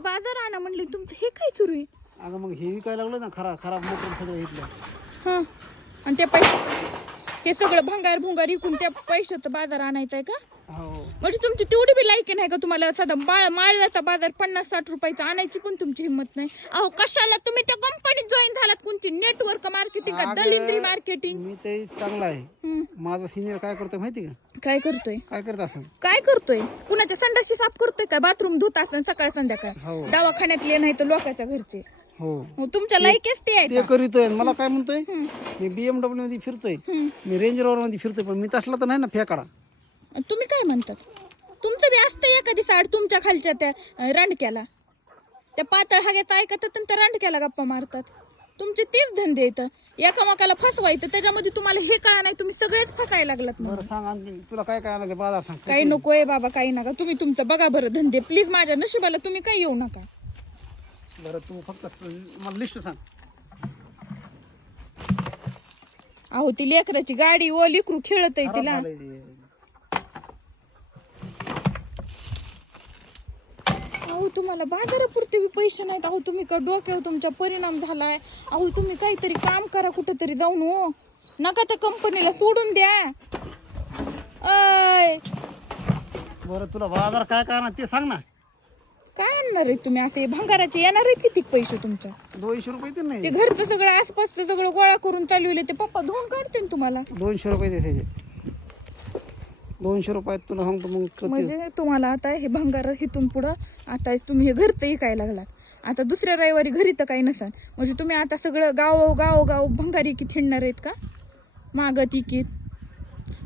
बाजार आणा म्हणले तुमचं हे काय सुरू आहे? अगं मग हे विकायला लागलं ना खरा खराब मोकळ सगळं घेतलं हां. आणि त्या पैसे हे सगळं भंगार भुंगार विकून त्या पैशाचं बाजार आणायचं आहे का? म्हणजे तुमची तेवढी बी लायकी नाही का तुम्हाला? साधा बाळ माळव्याचा बाजार पन्नास साठ रुपयाचा आणायची पण तुमची हिंमत नाही. अहो कशाला? तुम्ही त्या कंपनीत जॉईन झालात. कोणची? नेटवर्क मार्केटिंग का? अगं, दलिंद्री मार्केटिंग मी ते चांगला आहे. माझा सिनियर काय करतोय माहिती का? काय करतोय? काय करत असं काय करतोय? कुणाच्या संडाशी साफ करतोय काय? बाथरूम धुत असं सकाळ संध्याकाळ? हो. दवाखान्यातले नाही तर लोकांच्या घरचे. हो. हो तुमच्या लायकीच ते आहे ते करीतोय. आणि मला काय म्हणतोय? मी बीएमडब्ल्यू मध्ये फिरतोय. मी रेंज रोवर मध्ये फिरतोय. पण मी तसला तर नाही ना फेकाडा. तुम्ही काय म्हणतात? तुमचं बी असतं एखादी साड तुमच्या खालच्या त्या रांडक्याला. त्या पातळ हाग्यात ऐकतात आणि त्या रांडक्याला गप्पा मारतात. तुमचे तेच धंदे येतं एकामेकाला फसवायचं त्याच्यामध्ये तुम्हाला हे कळा नाही तुम्ही सगळेच फसायला लागलात बरं सांग तुला काय काय आलं बाजार सांग. काही नकोय बाबा काही नका. तुम्ही तुमचं बघा बरं धंदे. प्लीज माझ्या नशिबाला तुम्ही काही येऊ नका. बरं तू फक्त स- मला लिस्ट सांग. अहो ती लेकराची गाडी ओ लिकरू खेळत आहे खराब तिला. झालंय ते. अहो तुम्हाला बाजारापुरते बी पैसे नाहीत. अहो तुम्ही का डोक्यावर तुमचा परिणाम झालाय? अहो तुम्ही काहीतरी काम करा कुठंतरी जाऊन हो. नका त्या कंपनीला सोडून द्या. अय. बरं तुला बाजार काय ना ते सांग ना. काय आणणार आहे तुम्ही? असे भंगाराचे येणार आहे किती पैसे तुमच्या? दोनशे रुपये ते नाही. घरचं सगळं आसपासचं सगळं गोळा करून चालवले ते पप्पा धुवून काढते तुम्हाला. दोनशे रुपये दे त्याचे दोनशे रुपयात तुला सांगतो मग म्हणजे तुम्हाला आता हे भंगार इथून पुढं आता तुम्ही हे घरचं इकायला लागलात. आता दुसऱ्या रविवारी घरी तर काही नसाल म्हणजे तुम्ही आता सगळं गाव गाव गाव भंगारी की थिंडणार आहेत का? मागत इकीत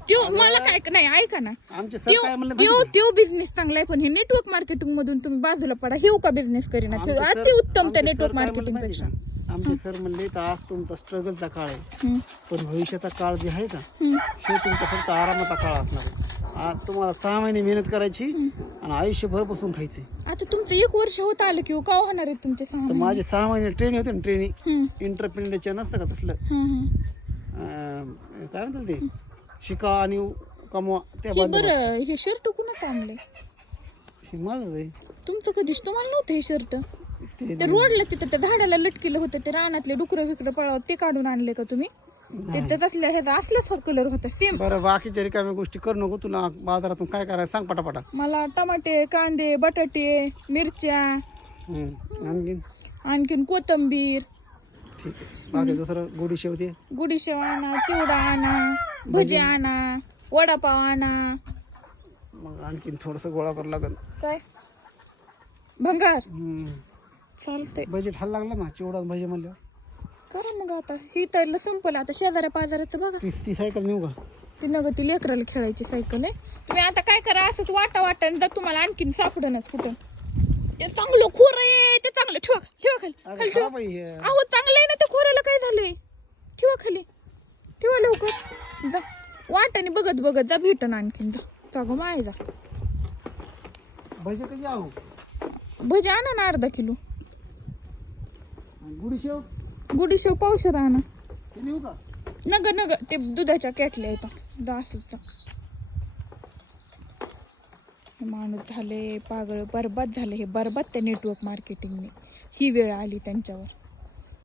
त्यो मला काय नाही ऐका ना. त्यो त्यो बिझनेस चांगला आहे पण हे नेटवर्क मार्केटिंग मधून तुम्ही बाजूला पडा. हे का बिझनेस करीना. अति उत्तम त्या नेटवर्क मार्केटिंगपेक्षा? आमचे सर म्हणले तर आज तुमचा स्ट्रगलचा काळ आहे. पण भविष्याचा काळ जे आहे का हम्म. तो तुमचा फक्त आरामाचा काळ असणार आहे. आज तुम्हाला सहा महिने मेहनत करायची आणि आयुष्यभर बसून खायचे. आता तुमचं एक वर्ष होत आलं की हो, का होणार आहे तुमचे तर माझे सहा महिने ट्रेनिंग होते ना ट्रेनिंग इंटरप्रिनेच्या नसतं का तसलं. अं, काय म्हणतात ते? शिका आणि कमवा त्या हे बाजूला. बरं हे शर्ट कुणाचं आणलंय? हे माझंच आहे. तुमचं कधीच तुम्हाला नव्हतं हे शर्ट ते ते रोडला तिथं त्या झाडाला लटकिलं होतं ते रानातले डुकरं विकडं पळावं ते काढून आणले का तुम्ही? ते त्यात असल्या ह्याचा असलाच कलर होता सेम बरं बाकीच्या रिकाम्या गोष्टी करू नको तुला. बाजारातून काय करायचं सांग पटापटा मला टमाटे कांदे बटाटे मिरच्या हम्म. आणखीन? आणखीन कोथंबीर. ठीक आहे. बाकी दुसरं गोडी शेवते गुडीशेव आणा चिवडा आणा भजी. आणा वडापाव आणा. मग आणखीन थोडस गोळा करावं लागेल काय? भंगार. हम्म. चालतंय. बजेट हल्ला लागला ना चिवडा भजे म्हणलं करा मग आता. ही तर संपलं. आता शेजाऱ्या पाजाराचं बघा. तीस ती सायकल नेऊ का? ती नग ती लेकराला खेळायची सायकल आहे. तुम्ही आता काय करा असंच वाटा वाटा जर तुम्हाला आणखीन सापडणच कुठं. ते चांगलं खोर आहे ते चांगलं ठेवा ठेवा खाली अगं खाली ठेवा. खराब आहे हे. अहो चांगलं आहे ना त्या खोऱ्याला काय झालंय? ठेवा खाली. ठेवा लवकर. जा. वाटाने बघत बघत जा भेटन आणखीन. जा. जा गं माय जा. भजे कधी आहो भजी आणा ना अर्धा किलो. गुडी शेव गुडीशेव पावशर आणा ते नेऊ का? नग नग ते दुधाच्या कॅटल्या येतात हे माणूस झाले पागळ बरबाद झाले. हे बरबाद त्या नेटवर्क मार्केटिंगने ही वेळ आली त्यांच्यावर.